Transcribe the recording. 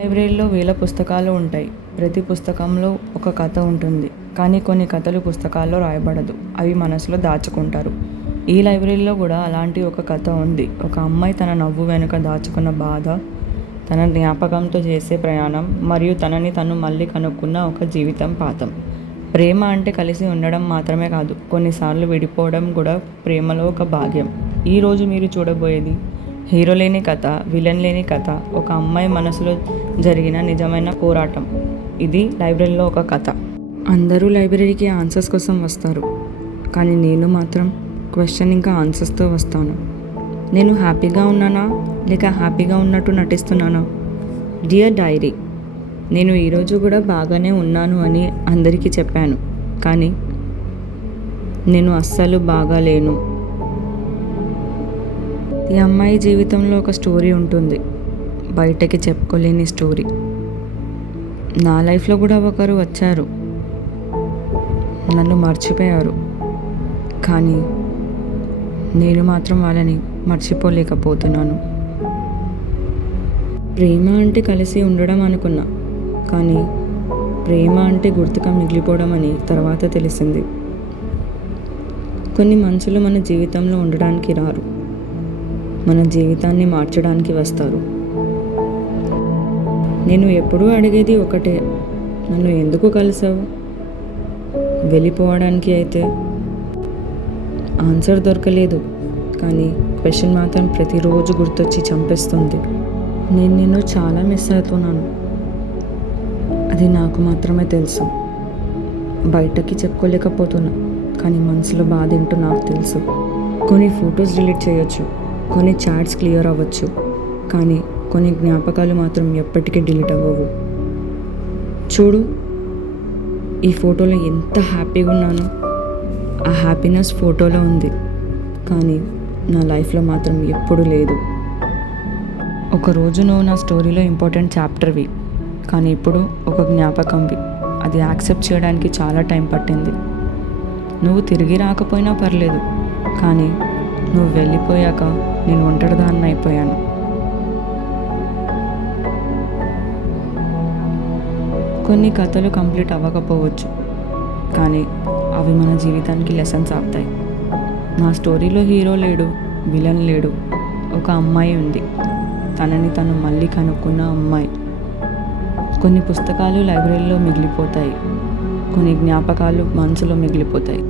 లైబ్రరీలో వేల పుస్తకాలు ఉంటాయి. ప్రతి పుస్తకంలో ఒక కథ ఉంటుంది. కానీ కొన్ని కథలు పుస్తకాల్లో రాయబడదు. అవి మనసులో దాచుకుంటారు. ఈ లైబ్రరీలో కూడా అలాంటి ఒక కథ ఉంది. ఒక అమ్మాయి తన నవ్వు వెనుక దాచుకున్న బాధ, తన జ్ఞాపకంతో చేసే ప్రయాణం మరియు తనని తను మళ్ళీ కనుక్కున్న ఒక జీవితం పాఠం. ప్రేమ అంటే కలిసి ఉండడం మాత్రమే కాదు, కొన్నిసార్లు విడిపోవడం కూడా ప్రేమలో ఒక భాగ్యం. ఈరోజు మీరు చూడబోయేది హీరో లేని కథ, విలన్ లేని కథ, ఒక అమ్మాయి మనసులో జరిగిన నిజమైన పోరాటం. ఇది లైబ్రరీలో ఒక కథ. అందరూ లైబ్రరీకి ఆన్సర్స్ కోసం వస్తారు, కానీ నేను మాత్రం క్వశ్చన్ ఇంకా ఆన్సర్స్తో వస్తాను. నేను హ్యాపీగా ఉన్నానా లేక హ్యాపీగా ఉన్నట్టు నటిస్తున్నానా? డియర్ డైరీ, నేను ఈరోజు కూడా బాగానే ఉన్నాను అని అందరికీ చెప్పాను, కానీ నేను అస్సలు బాగా లేను. ఈ అమ్మాయి జీవితంలో ఒక స్టోరీ ఉంటుంది, బయటకి చెప్పుకోలేని స్టోరీ. నా లైఫ్లో కూడా ఒకరు వచ్చారు, నన్ను మర్చిపోయారు, కానీ నేను మాత్రం వాళ్ళని మర్చిపోలేకపోతున్నాను. ప్రేమ అంటే కలిసి ఉండడం అనుకున్నా, కానీ ప్రేమ అంటే గుర్తుగా మిగిలిపోవడం అని తర్వాత తెలిసింది. కొన్ని మనుషులు మన జీవితంలో ఉండడానికి రారు, మన జీవితాన్ని మార్చడానికి వస్తారు. నేను ఎప్పుడూ అడిగేది ఒకటే, నన్ను ఎందుకు కలిసావు? వెళ్ళిపోవడానికి అయితే ఆన్సర్ దొరకలేదు, కానీ క్వశ్చన్ మాత్రం ప్రతిరోజు గుర్తొచ్చి చంపేస్తుంది. నేను నిన్ను చాలా మిస్ అవుతున్నాను, అది నాకు మాత్రమే తెలుసు. బయటకి చెప్పుకోలేకపోతున్నా, కానీ మనసులో బాధ ఏంటో నాకు తెలుసు. కొన్ని ఫొటోస్ డిలీట్ చేయొచ్చు, కొన్ని చాట్స్ క్లియర్ అవ్వచ్చు, కానీ కొన్ని జ్ఞాపకాలు మాత్రం ఎప్పటికీ డిలీట్ అవ్వవు. చూడు, ఈ ఫోటోలో ఎంత హ్యాపీగా ఉన్నానో, ఆ హ్యాపీనెస్ ఫోటోలో ఉంది, కానీ నా లైఫ్లో మాత్రం ఎప్పుడూ లేదు. ఒకరోజు నువ్వు నా స్టోరీలో ఇంపార్టెంట్ చాప్టర్వి, కానీ ఇప్పుడు ఒక జ్ఞాపకంవి. అది యాక్సెప్ట్ చేయడానికి చాలా టైం పట్టింది. నువ్వు తిరిగి రాకపోయినా పర్లేదు, కానీ నువ్వు వెళ్ళిపోయాక నేను ఒంటరిదాన్ని అయిపోయాను. కొన్ని కథలు కంప్లీట్ అవ్వకపోవచ్చు, కానీ అవి మన జీవితానికి లెసన్స్ అవుతాయి. నా స్టోరీలో హీరో లేడు, విలన్ లేడు, ఒక అమ్మాయి ఉంది, తనని తను మళ్ళీ కనుక్కున్న అమ్మాయి. కొన్ని పుస్తకాలు లైబ్రరీలో మిగిలిపోతాయి, కొన్ని జ్ఞాపకాలు మనసులో మిగిలిపోతాయి.